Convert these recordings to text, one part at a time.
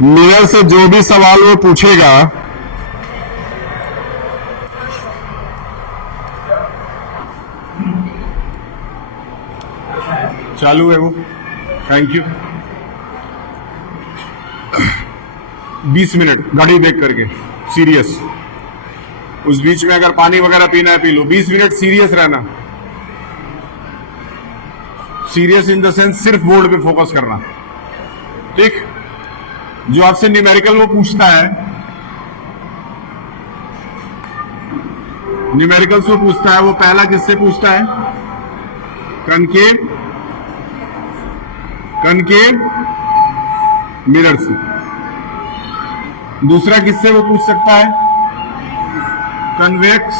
Mirror से जो भी सवाल वो पूछेगा चालू है वो। Thank you. 20 मिनट गाड़ी देख करके सीरियस। उस बीच में अगर पानी वगैरह पीना है पी लो। 20 मिनट सीरियस रहना। सीरियस इन द सेंस सिर्फ बोर्ड पे फोकस करना। ठीक। जो आपसे न्यूमेरिकल वो पूछता है, न्यूमेरिकल से पूछता है, वो पहला किससे पूछता है? कनकेव मिरर से। दूसरा किससे वो पूछ सकता है? कन्वेक्स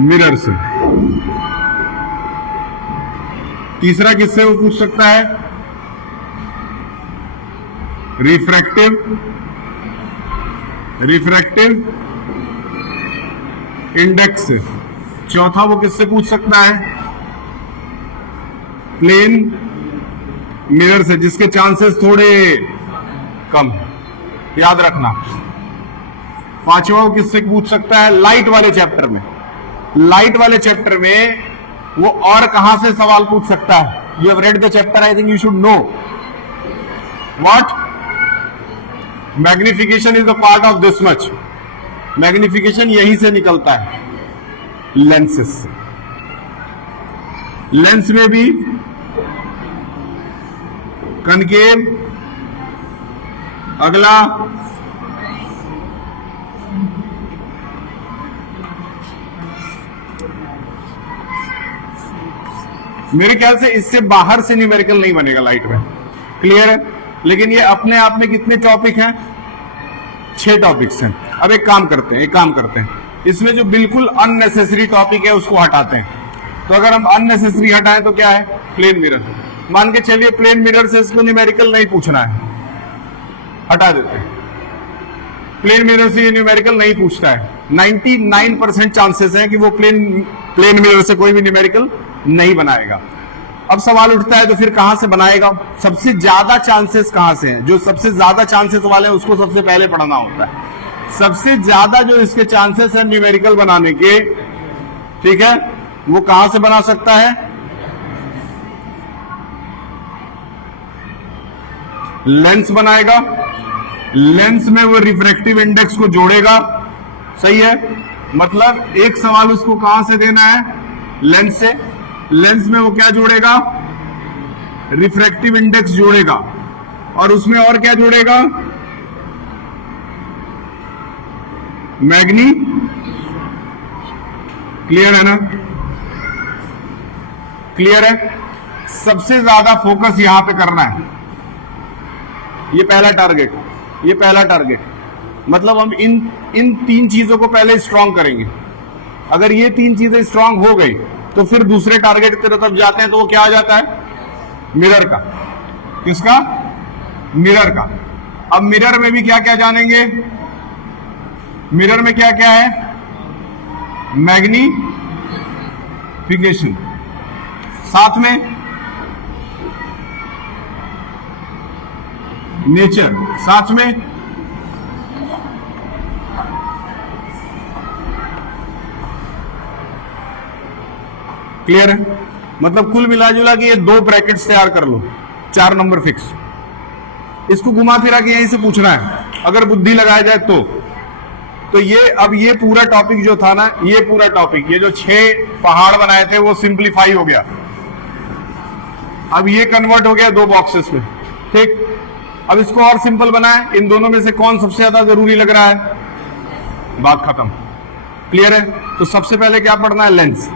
मिरर से। तीसरा किससे वो पूछ सकता है? रिफ्रैक्टिव इंडेक्स से। चौथा वो किससे पूछ सकता है? प्लेन मिरर से, जिसके चांसेस थोड़े कम है, याद रखना। पांचवा वो किससे पूछ सकता है? लाइट वाले चैप्टर में। लाइट वाले चैप्टर में वो और कहां से सवाल पूछ सकता है? You have read the chapter, I think you should know what magnification is a part of this much. Magnification यहीं से निकलता है, लेंसेस से। लेंस में भी कनकेव, अगला मेरे ख्याल से इससे बाहर से न्यूमेरिकल नहीं बनेगा लाइट में। क्लियर है? लेकिन ये अपने आप में कितने टॉपिक हैं? 6 टॉपिक्स हैं। अब एक काम करते हैं, इसमें जो बिल्कुल अननेसेसरी टॉपिक है उसको हटाते हैं। तो अगर हम अननेसेसरी हटाएं तो क्या है? Plane mirror. मान के चलिए प्लेन मिरर से इसको न्यूमेरिकल नहीं पूछना है, हटा देते हैं। प्लेन मिरर से ये न्यूमेरिकल नहीं पूछता है। 99% चांसेस हैं कि वो प्लेन मिरर से कोई भी न्यूमेरिकल नहीं बनाएगा। अब सवाल उठता है तो फिर कहां से बनाएगा? सबसे ज्यादा चांसेस कहां से हैं? जो सबसे ज्यादा चांसेस वाले हैं उसको सबसे पहले पढ़ना होता है। सबसे ज्यादा जो इसके चांसेस हैं न्यूमेरिकल बनाने के, ठीक है, वो कहां से बना सकता है? लेंस बनाएगा। लेंस में वो रिफ्रैक्टिव इंडेक्स को जोड़ेगा। सही है? मतलब एक सवाल उसको कहां से देना है? लेंस से। लेंस में वो क्या जोड़ेगा? रिफ्रैक्टिव इंडेक्स जोड़ेगा। और उसमें और क्या जोड़ेगा? मैग्नी। क्लियर है ना? क्लियर है? सबसे ज्यादा फोकस यहां पे करना है। ये पहला टारगेट। मतलब हम इन 3 चीजों को पहले स्ट्रांग करेंगे। अगर ये 3 चीजें स्ट्रांग हो गई तो फिर दूसरे टारगेट की तरफ जाते हैं। तो वो क्या आ जाता है? मिरर का। किसका? मिरर का। अब मिरर में भी क्या क्या जानेंगे? मिरर में क्या क्या है? मैग्निफिकेशन, साथ में नेचर, साथ में क्लियर है? मतलब कुल मिलाजुला के ये 2 ब्रैकेट्स तैयार कर लो, 4 नंबर फिक्स। इसको घुमा फिरा के यहीं से पूछना है अगर बुद्धि लगाया जाए तो ये अब ये पूरा टॉपिक जो था ना, ये पूरा टॉपिक, ये जो 6 पहाड़ बनाए थे वो सिंप्लीफाई हो गया। अब ये कन्वर्ट हो गया 2 बॉक्सेस में। ठीक। अब इसको और सिंपल बनाए। इन दोनों में से कौन सबसे ज्यादा जरूरी लग रहा है? बात खत्म। क्लियर है? तो सबसे पहले क्या पढ़ना है? लेंस।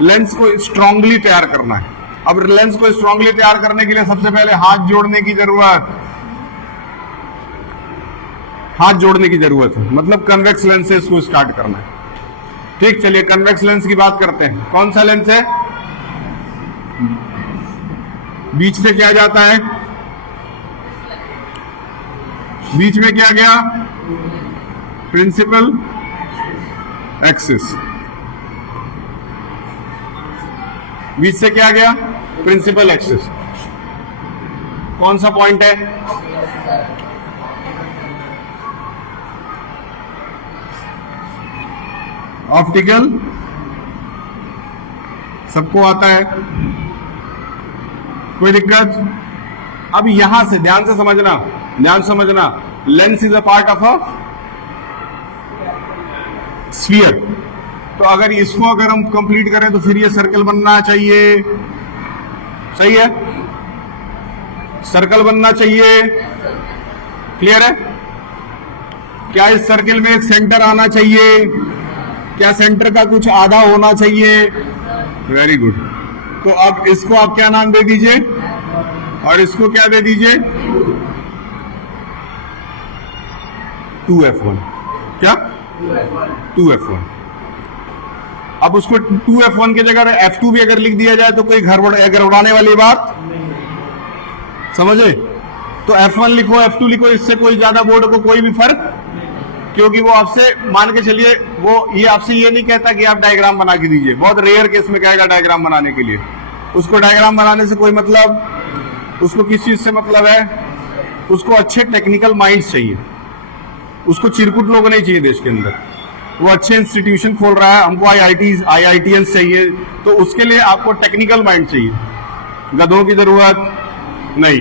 लेंस को स्ट्रांगली तैयार करना है। अब लेंस को स्ट्रांगली तैयार करने के लिए सबसे पहले हाथ जोड़ने की जरूरत है। मतलब कन्वेक्स लेंस से इसको स्टार्ट करना है। ठीक। चलिए कन्वेक्स लेंस की बात करते हैं। कौन सा लेंस है? बीच से क्या जाता है? बीच में क्या गया? Principal axis. बीच से क्या गया? Principal axis. कौन सा पॉइंट है? ऑप्टिकल, सबको आता है, कोई दिक्कत? अब यहां से ध्यान से समझना, ध्यान समझना, lens is a part of a sphere. तो अगर इसको अगर हम कंप्लीट करें तो फिर ये सर्कल बनना चाहिए, सही है? सर्कल बनना चाहिए, क्लियर है? क्या इस सर्कल में एक सेंटर आना चाहिए? क्या सेंटर का कुछ आधा होना चाहिए? Very good. तो अब इसको आप क्या नाम दे दीजिए और इसको क्या दे दीजिए? 2f1। क्या? 2f1। अब उसको 2f1 की जगह f2 भी अगर लिख दिया जाए तो कोई घर उड़ाने वाली बात समझे? तो f1 लिखो, f2 लिखो, इससे कोई ज्यादा बोर्ड को कोई भी फर्क, क्योंकि वो आपसे मान के चलिए वो ये आपसे ये नहीं कहता कि आप डायग्राम बना के दीजिए, बहुत रेयर केस में कहेगा डायग्राम बनाने के लिए। उसको डायग्राम बनाने से कोई मतलब, उसको किस चीज से मतलब है? उसको अच्छे टेक्निकल माइंड्स चाहिए, उसको चिरकुट लोग नहीं चाहिए देश के अंदर। वो अच्छे इंस्टीट्यूशन खोल रहा है, हमको IITs चाहिए, तो उसके लिए आपको टेक्निकल माइंड चाहिए, गधों की जरूरत नहीं।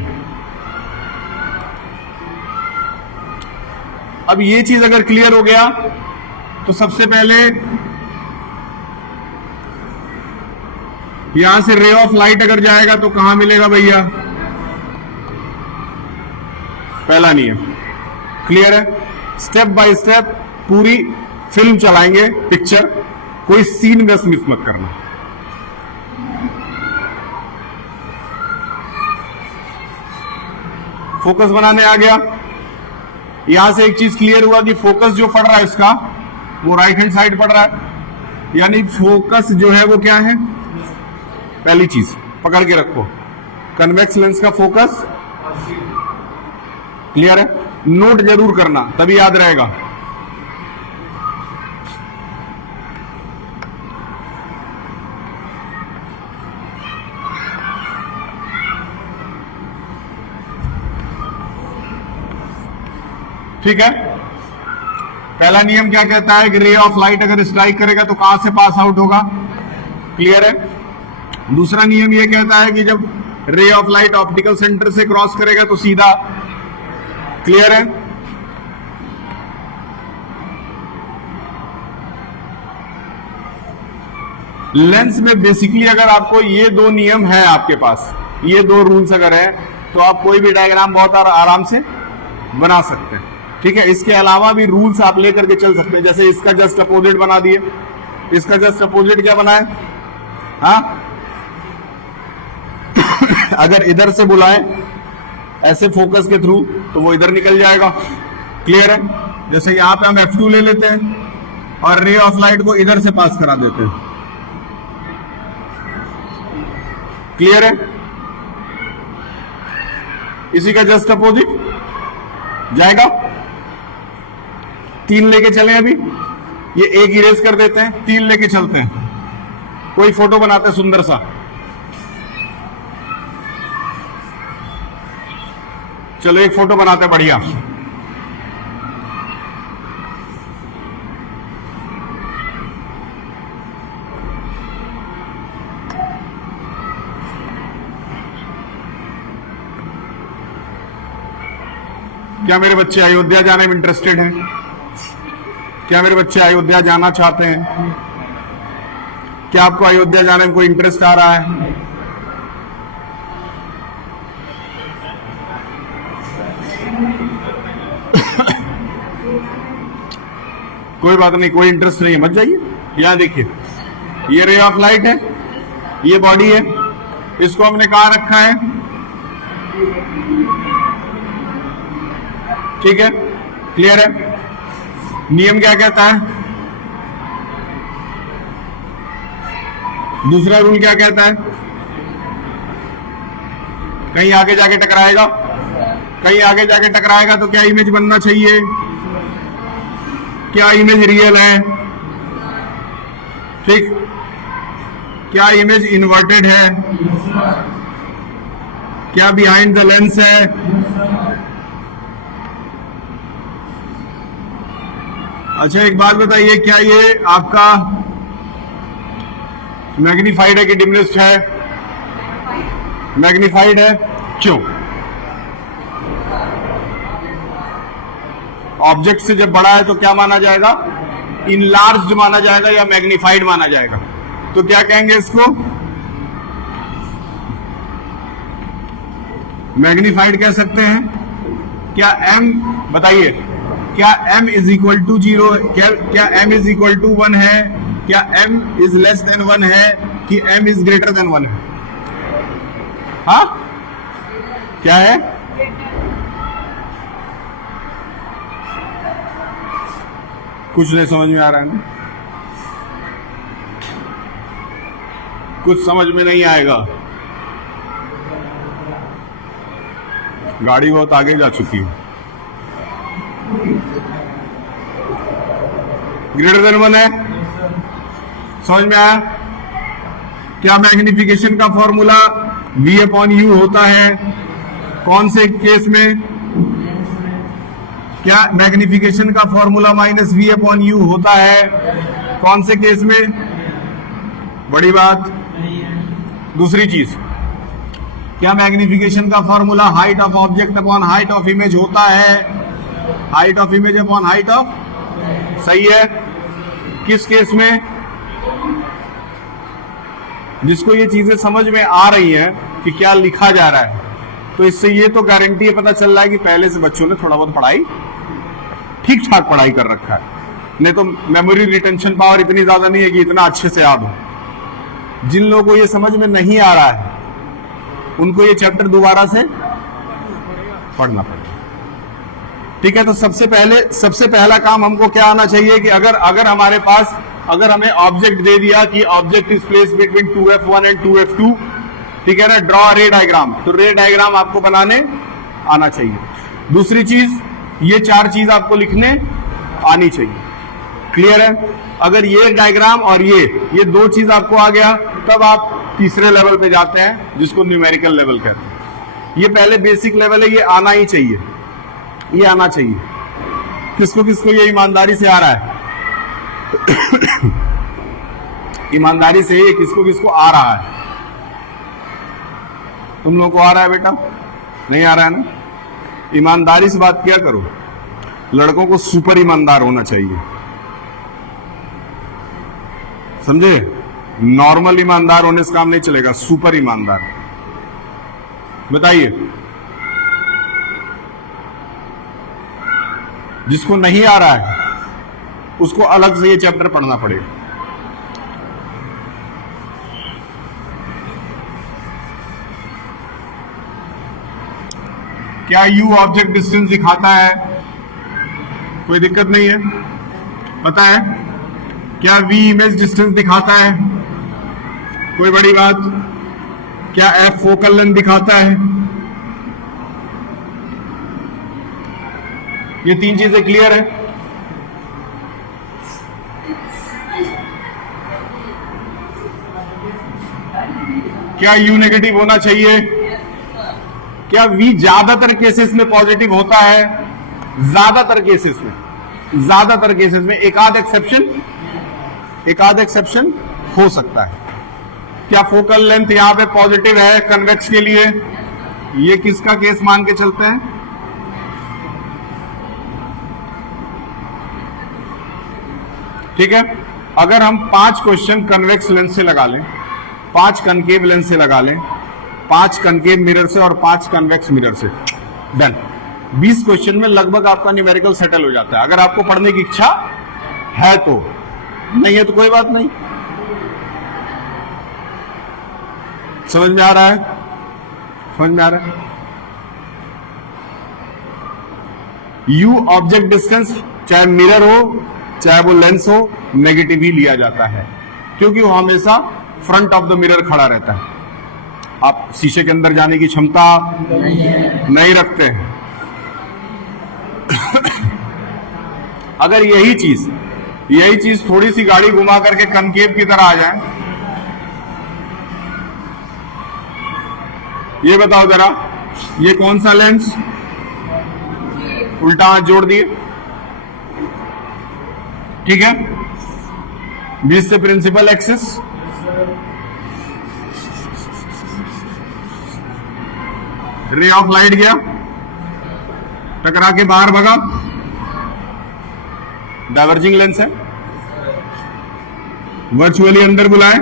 अब ये चीज अगर क्लियर हो गया तो सबसे पहले यहां से रे ऑफ लाइट अगर जाएगा तो कहां मिलेगा भैया? पहला नियम क्लियर है? स्टेप बाय स्टेप पूरी फिल्म चलाएंगे, पिक्चर, कोई सीन मिस मत करना। फोकस बनाने आ गया। यहां से एक चीज क्लियर हुआ कि फोकस जो पड़ रहा है इसका वो राइट हैंड साइड पड़ रहा है, यानी फोकस जो है वो क्या है? पहली चीज पकड़ के रखो, कन्वेक्स लेंस का फोकस क्लियर है? नोट जरूर करना तभी याद रहेगा। ठीक है? पहला नियम क्या कहता है कि रे ऑफ लाइट अगर स्ट्राइक करेगा तो कहां से पास आउट होगा? क्लियर है? दूसरा नियम यह कहता है कि जब रे ऑफ लाइट ऑप्टिकल सेंटर से क्रॉस करेगा तो सीधा, क्लियर है? लेंस में बेसिकली अगर आपको ये दो नियम है आपके पास, ये दो रूल्स अगर है तो आप कोई भी डायग्राम बहुत आराम से बना सकते हैं। ठीक है? इसके अलावा भी रूल्स आप लेकर के चल सकते हैं, जैसे इसका जस्ट अपोजिट बना दिए। इसका जस्ट अपोजिट क्या बनाए? हाँ अगर इधर से बुलाएं ऐसे फोकस के थ्रू तो वो इधर निकल जाएगा, क्लियर है? जैसे यहां पे हम f2 ले लेते हैं और रे ऑफ लाइट को इधर से पास करा देते हैं, क्लियर है? इसी का जस्ट अपोजिट जाएगा। 3 लेके चलें, अभी ये एक इरेज कर देते हैं, 3 लेके चलते हैं, कोई फोटो बनाते हैं सुंदर सा। चलो एक फोटो बनाते हैं बढ़िया। क्या मेरे बच्चे अयोध्या जाने में इंटरेस्टेड हैं? क्या मेरे बच्चे अयोध्या जाना चाहते हैं? क्या आपको अयोध्या जाने में कोई इंटरेस्ट आ रहा है? कोई बात नहीं, कोई इंटरेस्ट नहीं है, मत जाइए। यहां देखिए, ये रे ऑफ लाइट है, ये बॉडी है, इसको हमने कहां रखा है? ठीक है? क्लियर है? नियम क्या कहता है? दूसरा रूल क्या कहता है? कहीं आगे जाके टकराएगा, कहीं आगे जाके टकराएगा तो क्या इमेज बनना चाहिए? क्या इमेज रियल है? ठीक? क्या इमेज इन्वर्टेड है? क्या बिहाइंड द लेंस है? अच्छा एक बात बताइए, क्या ये आपका मैग्नीफाइड है कि डिमिनिश्ड है? मैग्नीफाइड है। क्यों? ऑब्जेक्ट से जब बड़ा है तो क्या माना जाएगा? इनलार्ज्ड माना जाएगा या मैग्नीफाइड माना जाएगा? तो क्या कहेंगे इसको? मैग्नीफाइड कह सकते हैं। क्या m, बताइए, क्या m इज इक्वल टू 0? क्या m इज इक्वल टू 1 है? क्या m इज लेस देन 1 है कि m इज ग्रेटर देन 1 है? हाँ, क्या है? कुछ नहीं समझ में आ रहा है ना? कुछ समझ में नहीं आएगा। गाड़ी बहुत आगे जा चुकी है। ग्रेटर देन 1 है, समझ में आया? क्या मैग्निफिकेशन का फॉर्मूला V अपॉन U होता है? कौन से केस में? क्या मैग्निफिकेशन का formula minus V upon U होता है? कौन से केस में? बड़ी बात। दूसरी चीज, क्या मैग्निफिकेशन का formula height of object upon height of image होता है? Height of image upon height of, सही है। किस केस में? जिसको ये चीजें समझ में आ रही हैं कि क्या लिखा जा रहा है, तो इससे ये तो गारंटी है, पता चल रहा है कि पहले से बच्चों ने थोड़ा बहुत पढ़ाई, ठीक ठाक पढ़ाई कर रखा है। नहीं तो मेमोरी रिटेंशन पावर इतनी ज्यादा नहीं है कि इतना अच्छे से याद हो। जिन लोगों को ये समझ में नहीं आ रहा है उनको ये चैप्टर दोबारा से पढ़ना पड़ेगा। ठीक है, तो सबसे पहला काम हमको क्या आना चाहिए कि अगर हमारे पास, अगर हमें ऑब्जेक्ट दे दिया कि object is place between 2f1 and 2f2, ठीक है ना, ड्रॉ रे डायग्राम, तो रे डायग्राम आपको बनाने आना चाहिए। दूसरी चीज, ये 4 चीज आपको लिखने आनी चाहिए। क्लियर है? अगर ये डायग्राम और ये 2 चीज आपको आ गया, तब आप तीसरे लेवल पे जाते हैं जिसको न्यूमेरिकल लेवल कहते हैं। ये पहले बेसिक लेवल है, ये आना ही चाहिए, ये आना चाहिए। किसको किसको ये ईमानदारी से आ रहा है? ईमानदारी से ये किसको किसको आ रहा है? तुम लोग को आ रहा है बेटा? नहीं आ रहा है ना? ईमानदारी से बात किया करो। लड़कों को सुपर ईमानदार होना चाहिए, समझे? नॉर्मल ईमानदार होने से काम नहीं चलेगा, सुपर ईमानदार। बताइए, जिसको नहीं आ रहा है उसको अलग से ये चैप्टर पढ़ना पड़ेगा। क्या U ऑब्जेक्ट डिस्टेंस दिखाता है? कोई दिक्कत नहीं है, पता है? क्या V इमेज डिस्टेंस दिखाता है? कोई बड़ी बात? क्या F फोकल लेंथ दिखाता है? ये 3 चीजें क्लियर है? क्या U नेगेटिव होना चाहिए? क्या V ज्यादातर केसेस में पॉजिटिव होता है? ज्यादातर केसेस में एक आध एक्सेप्शन हो सकता है। क्या फोकल लेंथ यहां पे पॉजिटिव है कन्वेक्स के लिए? ये किसका केस मान के चलते हैं? ठीक है, अगर हम 5 क्वेश्चन कन्वेक्स लेंस से लगा लें, 5 कनकेव लेंस से लगा लें, 5 कनकेव मिरर से और 5 कन्वेक्स मिरर से, डन। 20 क्वेश्चन में लगभग आपका न्यूमेरिकल सेटल हो जाता है। अगर आपको पढ़ने की इच्छा है तो, नहीं है तो कोई बात नहीं। समझ में आ रहा है? समझ में आ रहा है? U ऑब्जेक्ट डिस्टेंस, चाहे मिरर हो चाहे वो लेंस हो, नेगेटिव ही लिया जाता है, क्योंकि वो हमेशा फ्रंट ऑफ द मिरर खड़ा रहता है। आप शीशे के अंदर जाने की क्षमता नहीं रखते हैं। अगर यही चीज थोड़ी सी गाड़ी घुमा करके कनकेव की तरह आ जाए, ये बताओ जरा, ये कौन सा लेंस? उल्टा हाथ जोड़ दिए, ठीक है। बीच से principal axis, ray of light गया, टकरा के बाहर भगा, डाइवर्जिंग लेंस है। वर्चुअली अंदर बुलाए,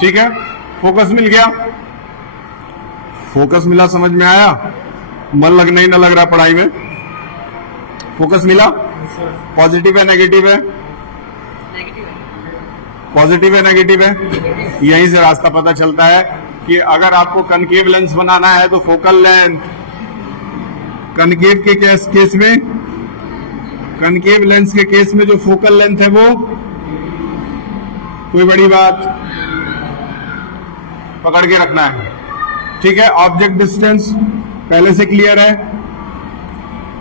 ठीक है। फोकस मिल गया, फोकस मिला, समझ में आया? मन लगना ही ना लग रहा पढ़ाई में। फोकस मिला, पॉजिटिव है नेगेटिव है? पॉजिटिव है नेगेटिव है? यहीं से रास्ता पता चलता है कि अगर आपको कनकेव लेंस बनाना है तो फोकल लेंथ, कनकेव के केस में, कनकेव लेंस के केस में जो फोकल लेंथ है वो, कोई बड़ी बात, पकड़ के रखना है, ठीक है। ऑब्जेक्ट डिस्टेंस पहले से क्लियर है?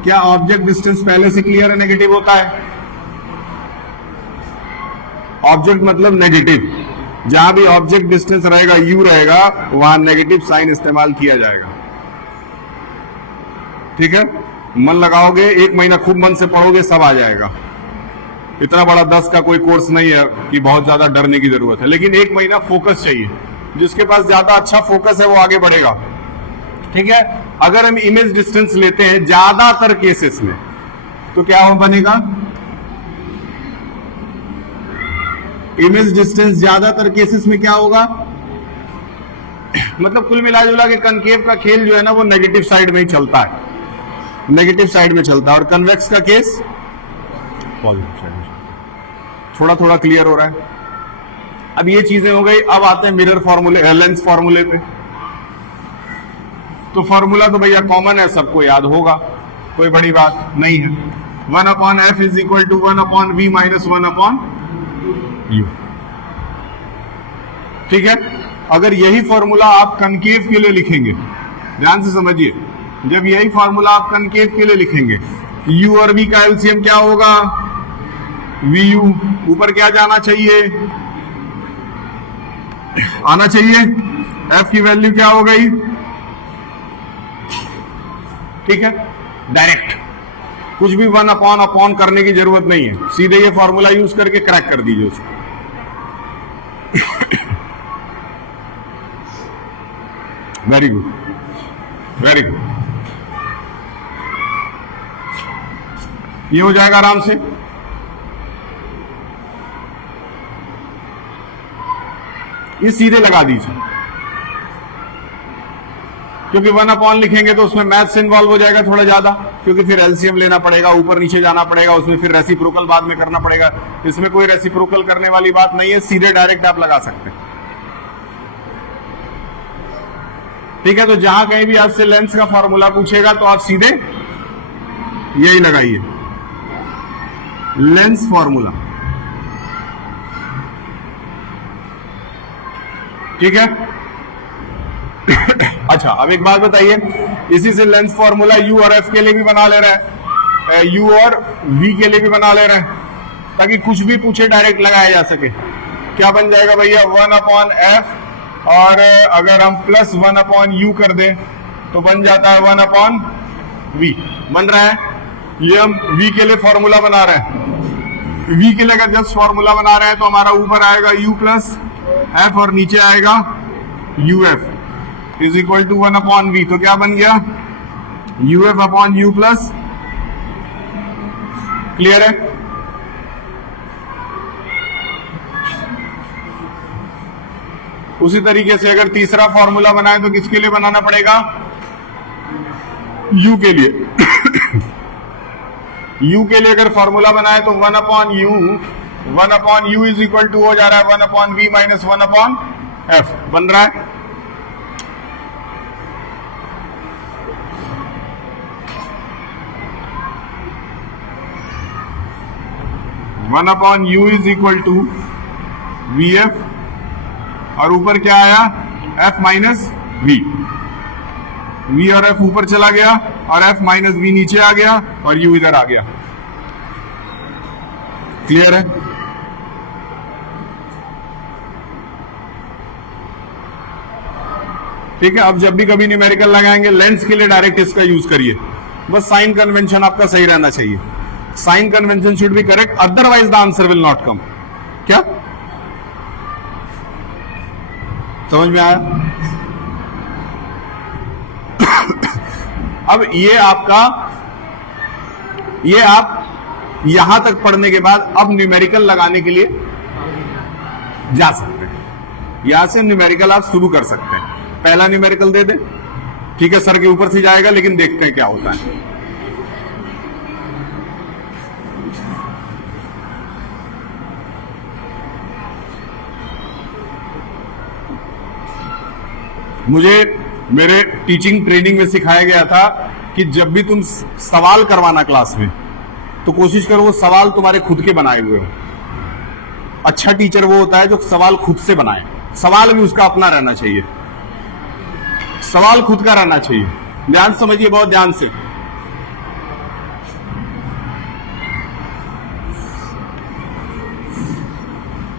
क्या ऑब्जेक्ट डिस्टेंस पहले से क्लियर है नेगेटिव होता है? ऑब्जेक्ट मतलब नेगेटिव, जहां भी ऑब्जेक्ट डिस्टेंस रहेगा, यू रहेगा, वहां नेगेटिव साइन इस्तेमाल किया जाएगा, ठीक है। मन लगाओगे, 1 महीना खूब मन से पढ़ोगे, सब आ जाएगा। इतना बड़ा 10 का कोई कोर्स नहीं है कि बहुत ज्यादा डरने की जरूरत है, लेकिन 1 महीना फोकस चाहिए। जिसके पास ज्यादा अच्छा फोकस है वो आगे बढ़ेगा, ठीक है। अगर हम इमेज डिस्टेंस लेते हैं ज्यादातर केसेस में, तो क्या हो बनेगा? इमेज डिस्टेंस ज्यादातर केसेस में क्या होगा? मतलब कुल मिला जुला के कनकेव का खेल जो है ना वो नेगेटिव साइड में ही चलता है, नेगेटिव साइड में चलता है। और कन्वेक्स का केस पॉजिटिव साइड में। थोड़ा थोड़ा क्लियर हो रहा है? अब ये चीजें हो गई। अब आते हैं मिरर फॉर्मूले, लेंस फॉर्मूले पे। तो फॉर्मूला तो भैया कॉमन है, सबको याद होगा, कोई बड़ी बात नहीं है। 1/f is equal to 1/v minus 1/u, ठीक है। अगर यही फॉर्मूला आप कनकेव के लिए लिखेंगे, ध्यान से समझिए, जब यही फॉर्मूला आप कनकेव के लिए लिखेंगे, u और v का एलसीएम क्या होगा? vu। ऊपर क्या जाना चाहिए? आना चाहिए। f की वैल्यू क्या हो गई? ठीक है, डायरेक्ट, कुछ भी 1/अपॉन करने की जरूरत नहीं है, सीधे ये फॉर्मूला यूज करके क्रैक कर दीजिए उसको। Very good, very good. ये हो जाएगा आराम से। ये सीधे लगा दीजिए, क्योंकि 1/अपॉन लिखेंगे तो उसमें मैथ्स इन्वॉल्व हो जाएगा थोड़ा ज्यादा, क्योंकि फिर एलसीएम लेना पड़ेगा, ऊपर नीचे जाना पड़ेगा, उसमें फिर रेसिप्रोकल बाद में करना पड़ेगा। इसमें कोई रेसिप्रोकल करने वाली बात नहीं है, सीधे डायरेक्ट आप लगा सकते हैं, ठीक है। तो जहां कहीं भी आपसे लेंस का फॉर्मूला पूछेगा तो आप सीधे यही लगाइए, लेंस फॉर्मूला, ठीक है। अच्छा, अब एक बात बताइए, इसी से लेंस फॉर्मूला यू और एफ के लिए भी बना ले रहा है, यू और वी के लिए भी बना ले रहा है, ताकि कुछ भी पूछे डायरेक्ट लगाया जा सके। क्या बन जाएगा भैया? 1/f, और अगर हम प्लस 1/u कर दें तो बन जाता है 1/v। बन रहा है। ये हम v के लिए फॉर्मूला बना रहे हैं। v के लिए अगर जस्ट फॉर्मूला बना रहे हैं तो हमारा ऊपर आएगा u प्लस f और नीचे आएगा uf is equal to 1/v। तो क्या बन गया? uf/u प्लस, क्लियर है? उसी तरीके से अगर तीसरा फॉर्मूला बनाए तो किसके लिए बनाना पड़ेगा? u के लिए। u के लिए अगर फॉर्मूला बनाए तो 1/u इज इक्वल टू हो जा रहा है 1/v माइनस 1/f। बन रहा है। One upon u is equal to vf, और ऊपर क्या आया? f minus v। v और f ऊपर चला गया और f माइनस v नीचे आ गया और u इधर आ गया। क्लियर है? ठीक है, अब जब भी कभी न्यूमेरिकल लगाएंगे लेंस के लिए डायरेक्ट इसका यूज करिए, बस साइन कन्वेंशन आपका सही रहना चाहिए, sign convention should be correct, otherwise the answer will not come. क्या समझ में आया? अब ये आप यहां तक पढ़ने के बाद अब न्यूमेरिकल लगाने के लिए जा सकते हैं, यहां से न्यूमेरिकल आप शुरू कर सकते हैं। पहला न्यूमेरिकल दे दे, ठीक है, सर के ऊपर से जाएगा, लेकिन देखते हैं क्या होता है। मुझे मेरे टीचिंग ट्रेनिंग में सिखाया गया था कि जब भी तुम सवाल करवाना क्लास में तो कोशिश करो वो सवाल तुम्हारे खुद के बनाए हुए हो। अच्छा टीचर वो होता है जो सवाल खुद से बनाए, सवाल भी उसका अपना रहना चाहिए, सवाल खुद का रहना चाहिए। ध्यान समझिए, बहुत ध्यान से।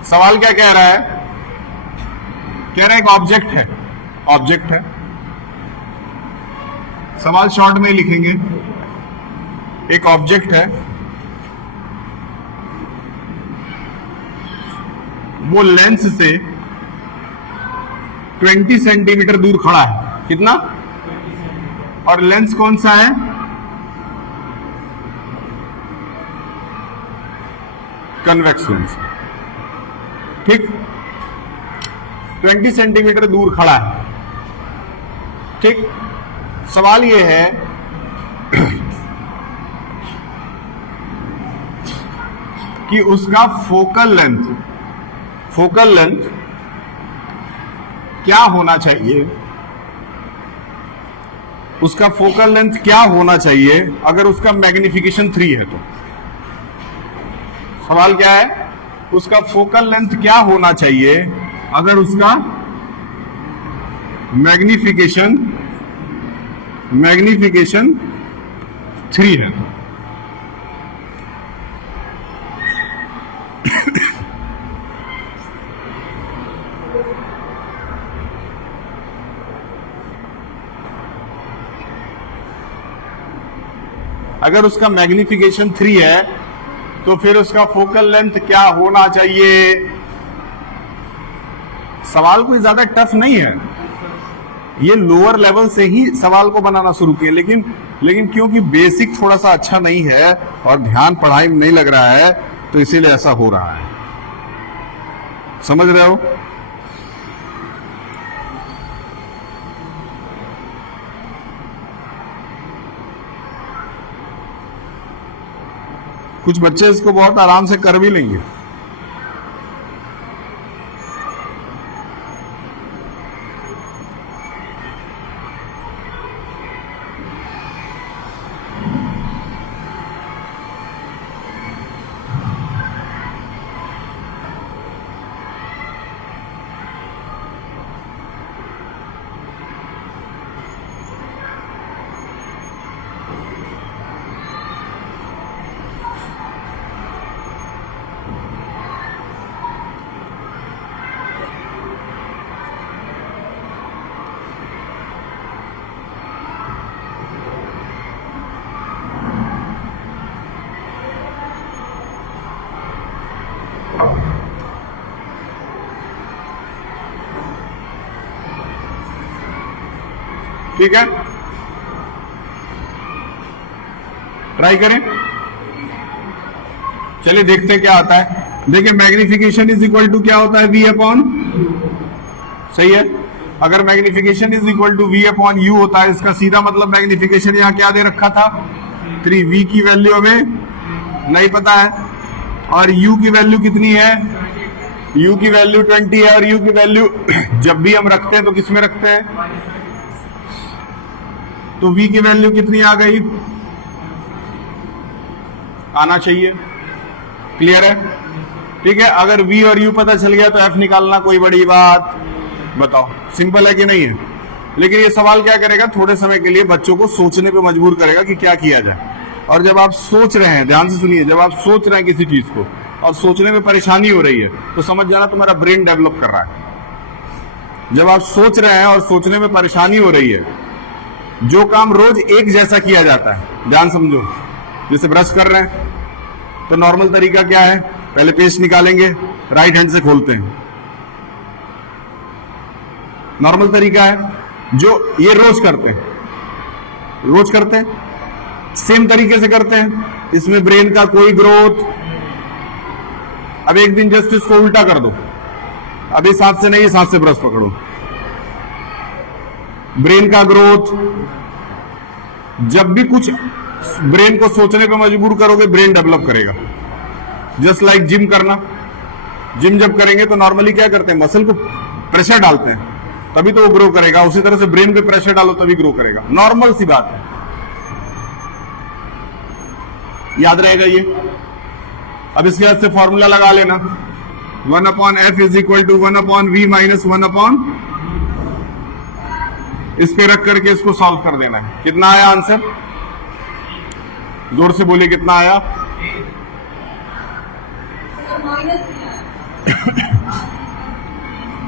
सवाल क्या कह रहा है? कह रहा है एक ऑब्जेक्ट है, ऑब्जेक्ट है, सवाल शॉर्ट में लिखेंगे, एक ऑब्जेक्ट है, वो लेंस से 20 सेंटीमीटर दूर खड़ा है। कितना? और लेंस कौन सा है? कन्वेक्स लेंस, ठीक, 20 सेंटीमीटर दूर खड़ा है, ठीक। सवाल यह है कि उसका फोकल लेंथ क्या होना चाहिए, उसका फोकल लेंथ क्या होना चाहिए अगर उसका मैग्निफिकेशन 3 है तो। सवाल क्या है? उसका फोकल लेंथ क्या होना चाहिए अगर उसका मैग्निफिकेशन 3 है। अगर उसका मैग्निफिकेशन 3 है तो फिर उसका फोकल लेंथ क्या होना चाहिए? सवाल कोई ज्यादा टफ नहीं है, ये लोअर लेवल से ही सवाल को बनाना शुरू किए, लेकिन क्योंकि बेसिक थोड़ा सा अच्छा नहीं है और ध्यान पढ़ाई में नहीं लग रहा है तो इसीलिए ऐसा हो रहा है। समझ रहे हो? कुछ बच्चे इसको बहुत आराम से कर भी लेंगे। ठीक है, ट्राई करें। चलिए देखते हैं क्या आता है। देखिए मैग्निफिकेशन इज इक्वल टू क्या होता है? V अपॉन, सही है। अगर magnification is equal to V upon U होता है, इसका सीधा मतलब मैग्निफिकेशन यहां क्या दे रखा था? 3। V की वैल्यू हमें नहीं पता है, और U की वैल्यू कितनी है? U की वैल्यू 20 है, और U की वैल्यू जब भी हम रखते हैं तो किस में रखते हैं? तो V की वैल्यू कितनी आ गई? आना चाहिए। क्लियर है? ठीक है, अगर V और U पता चल गया तो F निकालना कोई बड़ी बात? बताओ, सिंपल है कि नहीं है? लेकिन ये सवाल क्या करेगा, थोड़े समय के लिए बच्चों को सोचने पे मजबूर करेगा कि क्या किया जाए। और जब आप सोच रहे हैं, ध्यान से सुनिए, जब आप सोच रहे हैं किसी चीज को और सोचने में परेशानी हो रही है तो समझ जाना तुम्हारा ब्रेन डेवलप कर रहा है। जब आप सोच रहे हैं और सोचने में परेशानी हो रही है, जो काम रोज एक जैसा किया जाता है, ध्यान समझो, जैसे ब्रश कर रहे हैं तो नॉर्मल तरीका क्या है, पहले पेस्ट निकालेंगे, राइट हैंड से खोलते हैं, नॉर्मल तरीका है, जो ये रोज करते हैं, रोज करते हैं, सेम तरीके से करते हैं, इसमें ब्रेन का कोई ग्रोथ। अब एक दिन जस्ट इसको उल्टा कर दो, अब इस हाथ से नहीं इस हाथ से ब्रश पकड़ो, ब्रेन का ग्रोथ। जब भी कुछ ब्रेन को सोचने पे मजबूर करोगे, ब्रेन डेवलप करेगा। जस्ट लाइक जिम करना, जिम जब करेंगे तो नॉर्मली क्या करते हैं, मसल को प्रेशर डालते हैं, तभी तो वो ग्रो करेगा। उसी तरह से ब्रेन पे प्रेशर डालो तभी ग्रो करेगा, नॉर्मल सी बात है, याद रहेगा ये। अब इसके बाद से फॉर्मूला लगा लेना, 1/f is equal to 1/v minus 1/, इस पे रख करके इसको सॉल्व कर देना है। कितना आया आंसर, जोर से बोलिए कितना आया।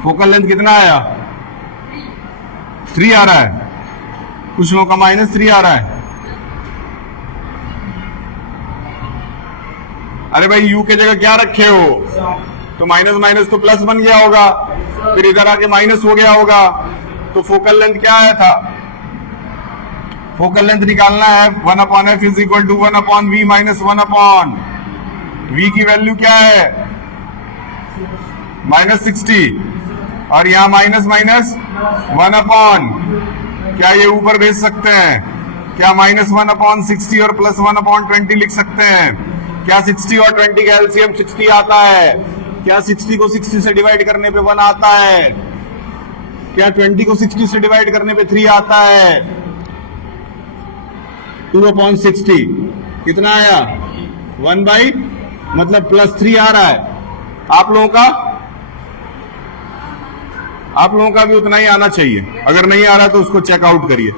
फोकल लेंथ कितना आया, 3 आ रहा है, कुछ लोगों का -3 आ रहा है। अरे भाई यू के जगह क्या रखे हो, तो माइनस माइनस तो प्लस बन गया होगा, फिर इधर आके माइनस हो गया होगा, तो फोकल लेंथ क्या आया था, फोकल लेंथ निकालना है 1/f is equal to 1/v minus 1/, v की वैल्यू क्या है -60, और यहां माइनस माइनस 1/, क्या ये ऊपर भेज सकते हैं, क्या -1/60 और +1/20 लिख सकते हैं, क्या 60 और 20 का एलसीएम 60 आता है, क्या 60 को 60 से डिवाइड करने पे 1 आता है, क्या 20 को 60 से डिवाइड करने पे 3 आता है, 2/60 कितना आया 1 बाई मतलब +3 आ रहा है। आप लोगों का भी उतना ही आना चाहिए, अगर नहीं आ रहा तो उसको चेकआउट करिए।